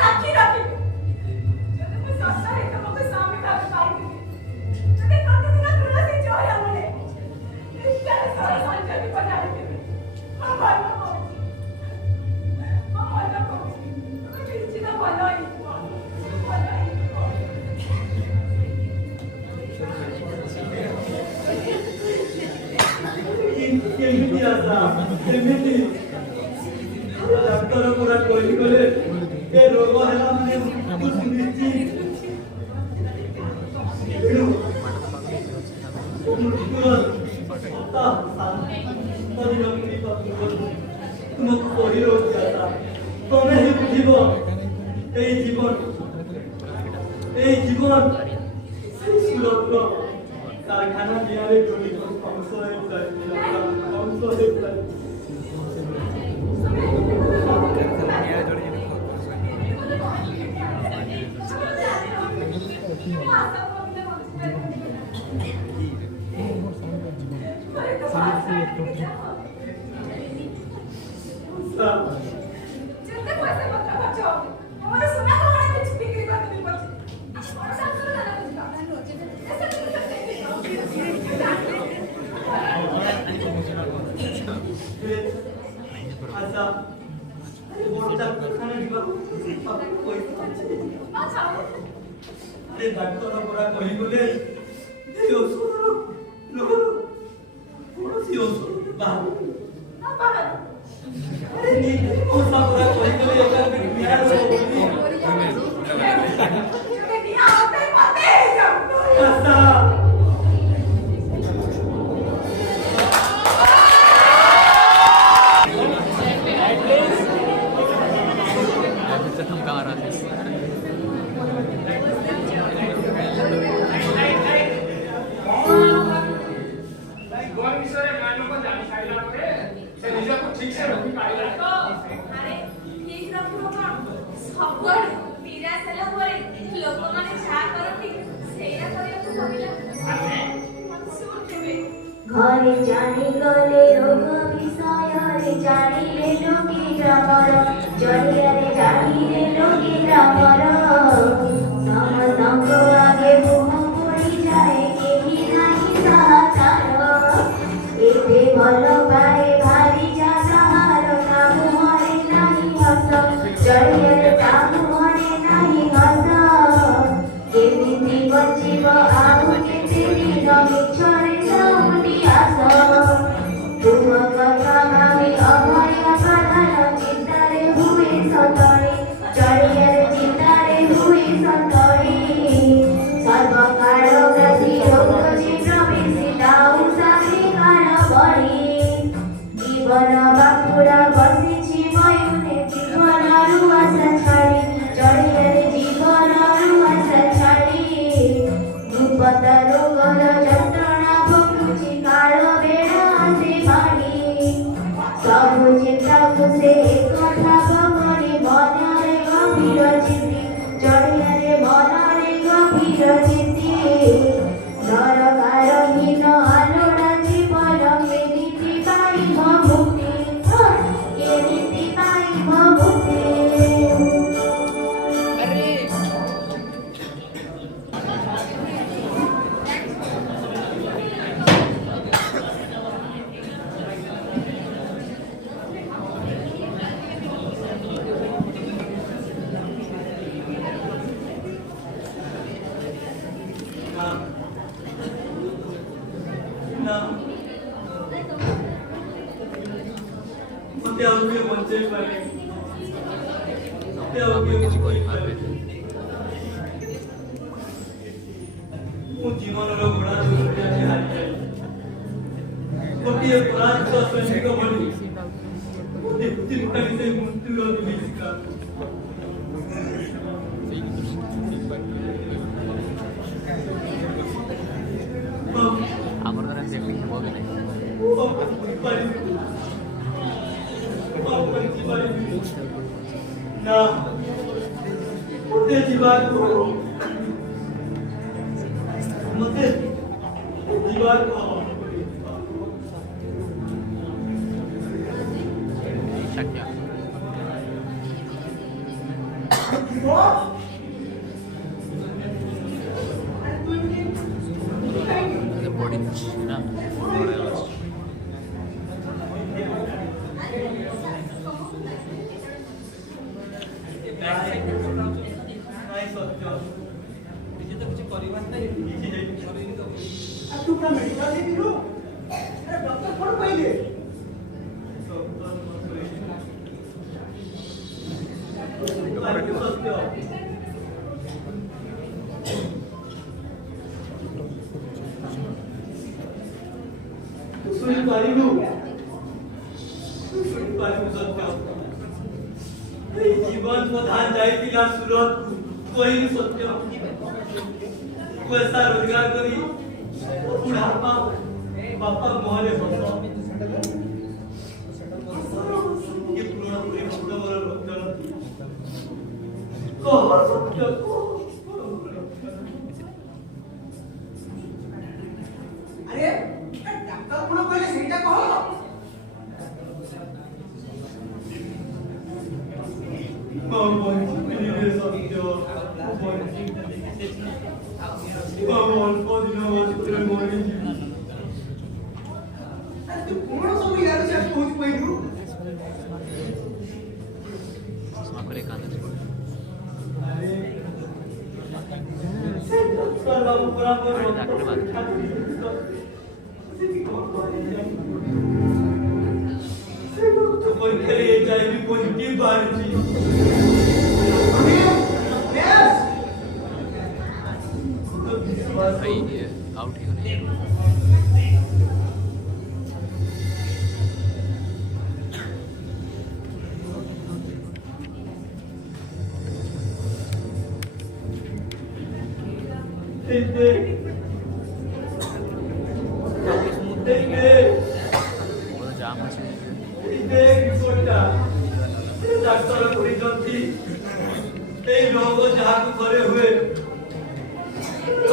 ସାକ୍ଷୀ ରଖିବି। ଯଦି ମୁଁ ସତରେ ତମକୁ କେମିତି ଆଶା କେମିତି ଡାକ୍ତର ପୁରା କହିଗଲେ ଏ ରୋଗ ହେଲା ମାନେ ମୃତ୍ୟୁ ନିଶ୍ଚିତ। ଏଣୁ ମୃତ୍ୟୁର ତୁମକୁ କହି ରହୁଛି ଆଶା ତମେ ହିଁ ବୁଝିବ এই জীবন সেই সুরত্ন কারখানা দিয়ারে গড়ি ধ্বংস হয়ে যায়। আচ্ছা বড় ডাক্তারখানা ଯିବାକୁ ପଇସା আছে ডাক্তার পরা কই গলে এই ঔষধ লোক কৌଣସି ଔଷଧ ବାହାରୁ ଆରେ ନି ଔଷଧ ପରା କଇ ଗଲେ ଏକା ବିଜ୍ଞାନ ଆଚ୍ଛା ঘরে জানি গলে রোগ বিষୟରେ জানিলে লোকে গ্রামর জড়িয়ারে জানিলে লোকে গ্রামর ସମସ୍ତଙ୍କ ଆଗେ ମୁହଁ ପଡ଼ିଯାଏ କେହି ନାହିଁ ସାହାଚାର ଏତେ ଭଲ ପାଏ ଭାରି ଯାହାର ତା ମୁହଁରେ ନାହିଁ ହସ ଜଡ଼ିଆରେ ତା ମୁହଁରେ ନାହିଁ ହସ କେମିତି ବଞ୍ଚିବ ଆଉ କେତେ ଦିନ ମିଛରେ ସବୁଠି ଆସ ତୁମ କଥା ଭାବି ଅଭୟ ପ୍ରଧାନ ଚିନ୍ତାରେ ହୁଏ ସତଳି ଜଡ଼ିଆରେ ଚିନ୍ତାରେ ହୁଏ ସତଳି ସର୍ବକାଳ ବ୍ୟାଧି ରୋଗ ଚିତ୍ର ବେଶୀ ତାଉ ସାଥେ କାଳ ବଳି ଜୀବନ ବାପୁଡ଼ା ବସିଛି ବୟୁନେ ଜୀବନରୁ ଆଶା ଛାଡ଼ି ଜଡ଼ିଆରେ ଜୀବନରୁ ଆଶା ଛାଡ଼ି ଭୂପତ ରୋଗର ଯନ୍ତ୍ରଣା ଭୋଗୁଛି କାଳ ବେଳ ଆସେ ମାଡ଼ି ସବୁ ଚିନ୍ତାକୁ ସେ ଏକଥା ଭାବରେ ମନରେ ଗଭୀର ଚିନ୍ତି ଜଡ଼ିଆରେ ମନରେ ଗଭୀର ଚିନ୍ତି ଦରକାରହୀନ ଆଲୋଡ଼ା ଜୀବନ କେମିତି ପାଇବ ମୁକ୍ତି କେମିତି ପାଇବ ମୁକ୍ତି ମୋତେ ଆଉ କିଏ ବଞ୍ଚେଇ ପାରେ ମୋତେ ଆଉ କିଏ ବଞ୍ଚେଇ ପାରେ ମୁଁ ଜୀବନର ଘୋଡ଼ା ଦୌଡ଼ରେ ଆଜି ହାରିଯାଏ ଗୋଟିଏ ପରାଜିତ ସୈନିକ ଭଳି ମୁଁ ଦେଖୁଛି ଖାଲି ସେଇ ମୃତ୍ୟୁର ବିଭୀଷିକା ଆମର ଦ୍ୱାରା ସେମିତି ହେବ କି ନାହିଁ ନା ମୋତେ ଯିବାକୁ शक्य बॉडी ना तू मेडिकल डॉक्टर कौन कहले पारिबु सत्य जीवन प्रधान जाइतिला सूरत कोई सत्य पैसा रोजगार करी बुढ़ापा बापा मोहरे हस ये पूर्ण पूरी भक्त मोर भक्त कह सत्य अरे डाक्टर कोन कहले सेटा कह तू कोण सब यार से पहुंच पाइबू आपरे कान पॉजिटिव बाहरी भाई ये आउट ही होने वो जाम আছে ডাক্তার পরিজনটি এই রোগ যাহাকে করে हुए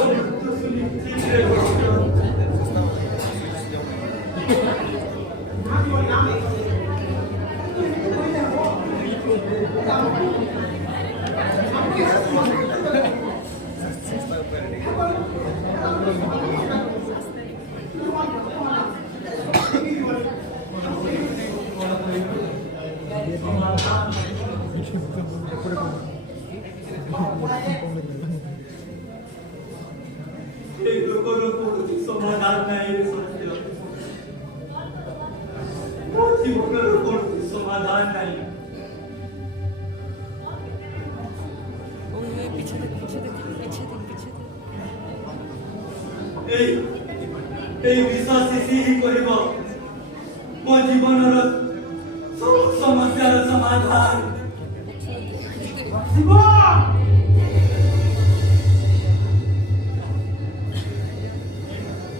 মৃত্যু সুনিশ্চিত রে এই রোগের কোনো সমাধান নাই রে সত্য জীবনের কোনো সমাধান নাই এই বিশ্বাস হি করিব ମୋ ଜୀବନର ସବୁ ସମସ୍ୟାର ସମାଧାନ ଶିବ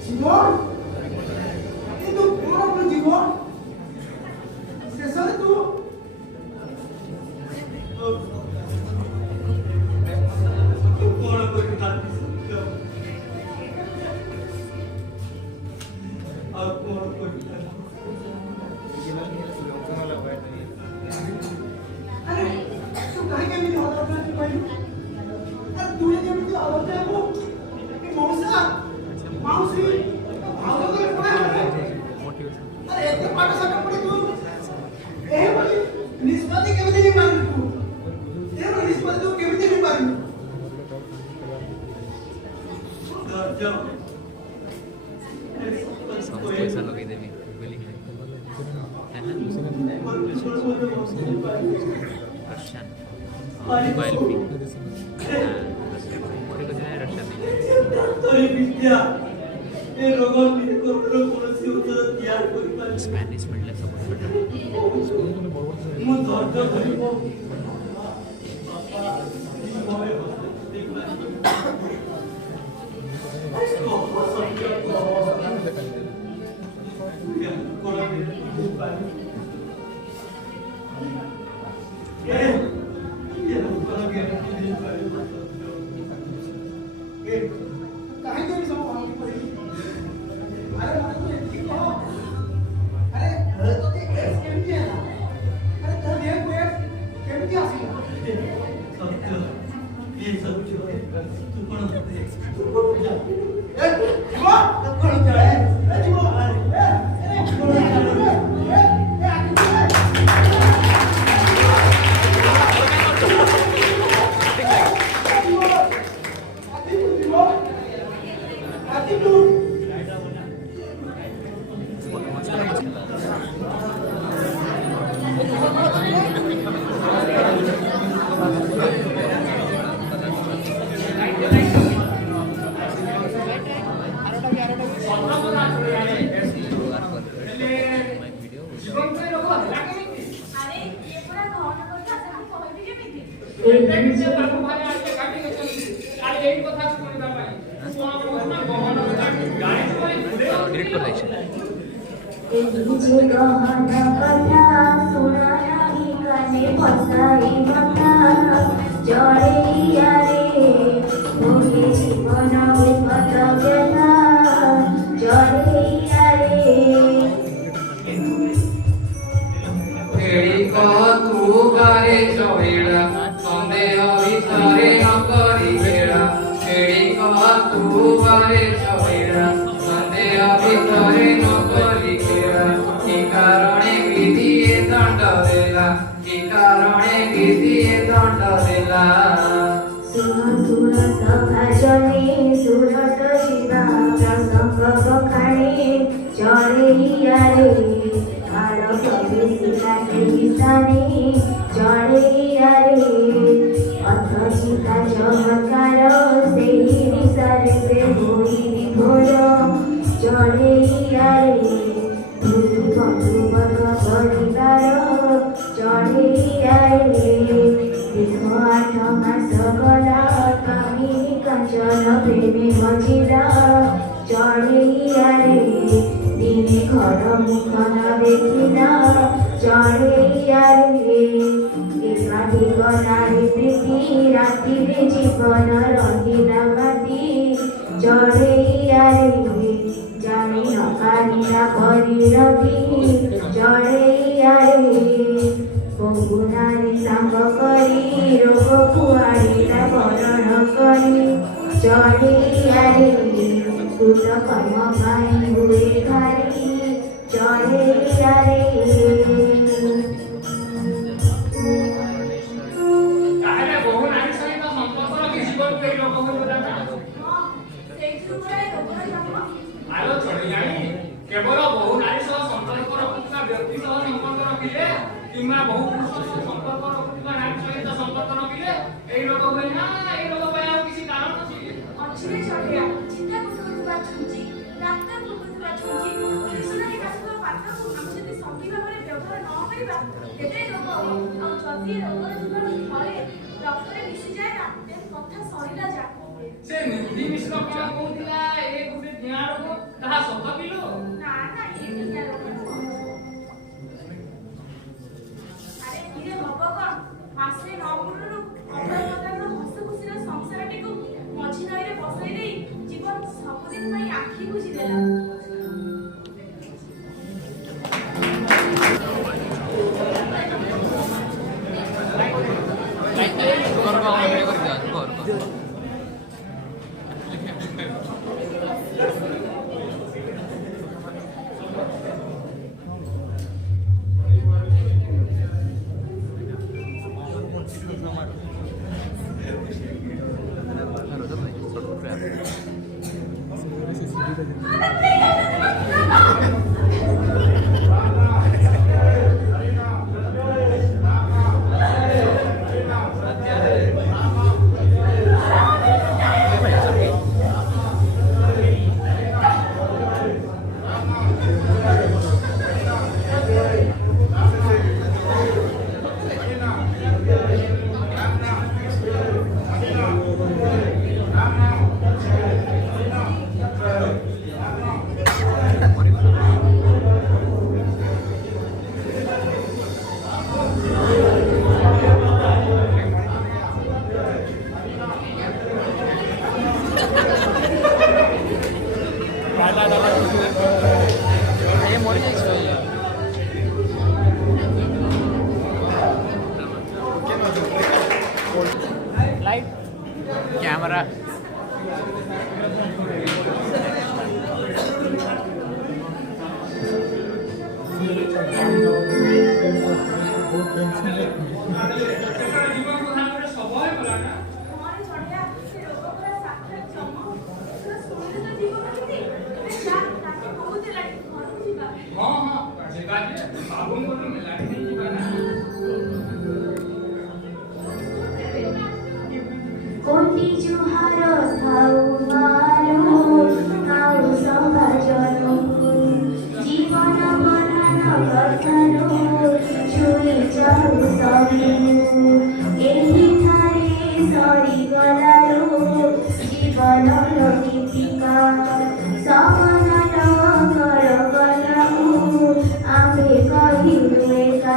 জীবন কিন্তু কোন জীবন শেষে তু କଣ କରିଥାନ୍ତି ଆଉ କଣ କରିଥାନ୍ତି अरे तू कहीं केमिति हलत तू कहलु अरे तू केमिति हलत हेबो कि मौसा माउसी भाव करे कोना अरे एते पाठ साठ पड़ी तू ए बोली निष्पत्ति केमिति नहीं मारू तू ए बोली निष्पत्ति तू केमिति नहीं मारू सब पैसा लगे देवी बिलिंग है रशियन मोबाइल भी रशियन मोरे को जाए रशियन ଡାକ୍ତରୀ ବିଦ୍ୟା ଏ ରୋଗ ନିକଟର କୌଣସି ଔଷଧ ତିଆରି କରିପାରେ स्पेनिश मिलले सब बेटर ମୁଁ ଧୈର୍ଯ୍ୟ ଧରିବ काहे के सब भांगी पड़ी अरे मत तू एती कह अरे तो ते एस केमिति है अरे तो देख कोई केमिति आसीला सत्य ये सत्य तू कौन ए जीवा तो कोण जाए ए जीवा ए कोण जाए ए आके କଥା ଶୁଣିବା ପାଇଁ କଣ କହୁଛୁ ନା ଗହନ କଥା ଗାଳି କରି डिलीट कर दैछे तुझे गहन कथा सुना नहीं काने बसाई मथा जड़े यारे मोहे जीवन विपद व्यथा जड़े यारे एड़ी कह तू गारे चवेड़ा संदेह विचारे न करी बेड़ा एड़ी कह तू गारे चवेड़ा संदेह विचारे न करी बेड़ा की कारणे विधिए दंड देला की कारणे विधिए दंड देला सुर सुर सभाजने सुरट शिवा प्रसंग बखाणे जड़े यारे आड़ कवि सिखाते किसाने जड़े यारे अथचिता चमत्कार सेही विषारे से होई विभोर जड़े यारे भूति बंधु वर्ग परिवार जड़े यारे दीर्घ 8 मास गला कामिनी कंचन प्रेमे मजिला जड़े यारे दिने घर मुख न देखिना जड़े यारे एकाधिक नारी प्रीति रातिरे जीवन रहिला बाती जड़े यारे जानी न पारिला करी रवि जड़े यारे बहु नारी सांग करी रोग कुआड़िला बरण करी जड़े यारे कृत कर्म पाई हुए घारी जड़े यारे ତାହେଲେ ବହୁ ନାରୀ ସହିତ ସମ୍ପର୍କ ରଖି ଜୀବନକୁ ଏହି ରୋଗ ହୋଇବ ଦାଦା ଆଲୋ ଚଳିଲାଣି କେବଳ ବହୁ ନାରୀ ସହ ସମ୍ପର୍କ ରଖୁଥିବା ବ୍ୟକ୍ତି ସହ ସମ୍ପର୍କ ରଖିଲେ କିମ୍ବା ବହୁ ପୁରୁଷ ସହ ସମ୍ପର୍କ ରଖୁଥିବା ନାରୀ ସହିତ ସମ୍ପର୍କ ରଖିଲେ ଏହି ରୋଗ ହୁଏ ନା ଏହି ରୋଗ ପାଇଁ ଆଉ କିଛି କାରଣ ଅଛି ଅଛିରେ ଚଳିଆ ଚିନ୍ତା କରୁଥିବା ଛୁଞ୍ଚି ଡାକ୍ତର କରୁଥିବା ଛୁଞ୍ଚି ମିଶନାରୀ କାଶର ପାଠକୁ ଆମେ ଯଦି ସଠିକ ଭାବରେ ବ୍ୟବହାର ନ କରିବା ତେବେ ରୋଗ ଆଉ ଯଦି ରୋଗର ଜୀବାଣୁ ଥରେ ରକ୍ତରେ ମିଶିଯାଏ ନା ତେବେ କଥା ସରିଲା ଯାକ ସେ ନିଧି ମିଶ୍ର କଣ କହୁଥିଲା ଏ ଗୋଟେ ଜ୍ଞା ରୋଗ ତାହା ସତ କିଲୋ ନା ନା ଏ ଦୁନିଆ ରୋଗ ଆରେ ଧୀରେ ହବ କଣ ମାସେ ନ ପୂର୍ବରୁ ଅପରପ୍ରକାରର ହସ ଖୁସିର ସଂସାରଟିକୁ ମଝି ନଈରେ ବସାଇ ଦେଇ ଜୀବନ ସବୁଦିନ ପାଇଁ ଆଖି ବୁଝିଦେଲା कैमरा ଜୀବନକୁ ଧାନରେ ସବୁବେଳେ ଗଲା ନା କଣ ଚଢିଆ ସେ ରୋଗ ପୁରା ସାକ୍ଷାତ ଜମ ପୁରା ଶୁଣିଲେ ତ ଜୀବନ କେତେ ଏବେ ଯା ତାକୁ ବହୁତ ଲାଗି ଘରକୁ ଯିବା ହଁ ହଁ ଯିବା ଯେ ବାବୁଙ୍କର ମେଲାଡି ନେଇ ଯିବା ନା कोटि जुहार थाउ मालो थाउ सभाजनो जीवन बन्धन कथनो छुई जाऊ सबिनु एही ठारे सरी गलारो ଜୀବନର ଦୀପିକା ସମାନର କଥାକୁ ଆମେ କହିଲୁ ଏକା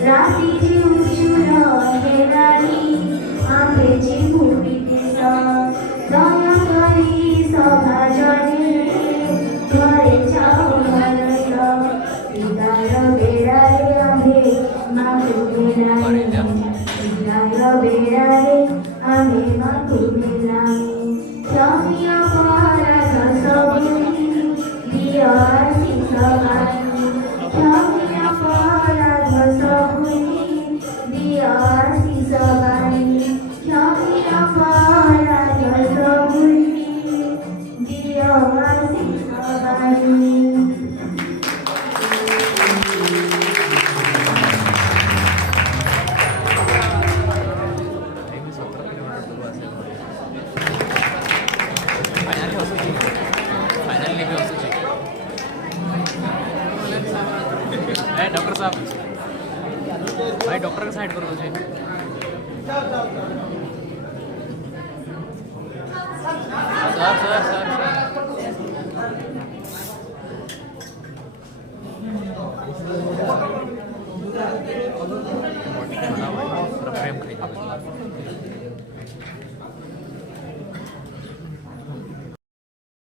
ରାତି ଯେଉଁଚୁର ହେଲାଣି ଆମେ ଯିବୁ ବିଦେଶ ଦୟାକରି ସଭାଜନେ ଘରେ ଯାଉ ମନସ ବିଦାୟ ବେଳାରେ ଆମେ ମାକୁ ମିଳାଇ ବିଦାୟ ବେଳାରେ ଆମେ ମାକୁ ମିଳାଇ କ୍ଷମୀ ଅପରାଧ ସବୁ ଦିଅ ଆଶିଷ ବାଣୀ କ୍ଷମୀ ଅପରାଧ ସବୁ ଦିଅ ଆଶିଷ ବାଣୀ କ୍ଷମୀ ଅପରାଧ ସବୁ ଦିଅ ଆଶିଷ ବାଣୀ। डॉक्टर साहब भाई डॉक्टर का साइड करो मुझे